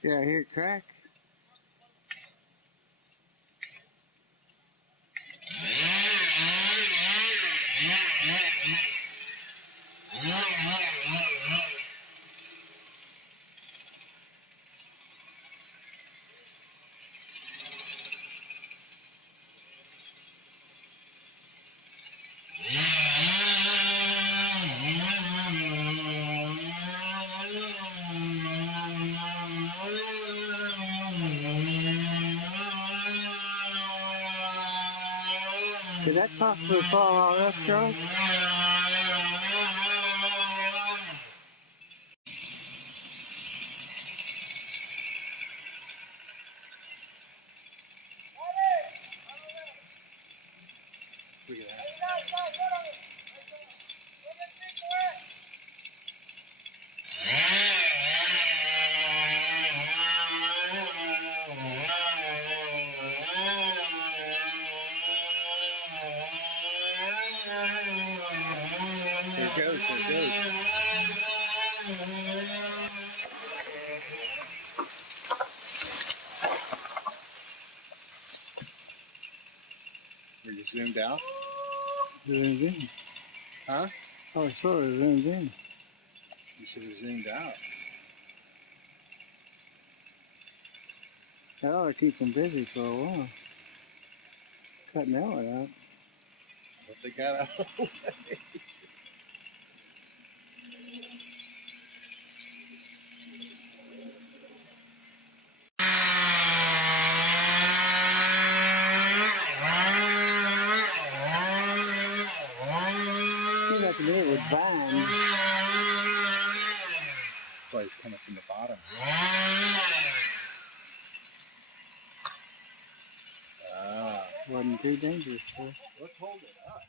Yeah, I hear it crack. Could that possibly fall on us, Charles? Look at that. There it goes, there it goes. Are you zoomed out? Zoomed in. Huh? Oh, I sort of zoomed in. You should have zoomed out. That ought to keep them busy for a while. Cutting that one out. But they got out of the way. You got to do it with vines. That's why he's coming from the bottom. Ah. Wasn't too dangerous, so. Let's hold it up.